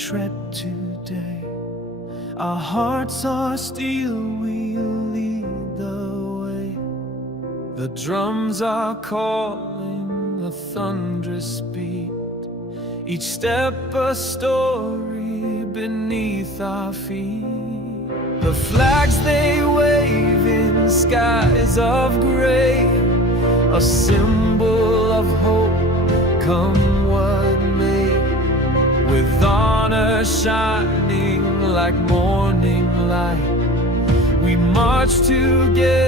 tread today. Our hearts are steel, we'll lead the way. The drums are calling a thunderous beat, each step a story beneath our feet. The flags they wave in skies of gray, a symbol of hope, come what may. With honor shining like morning light, we march together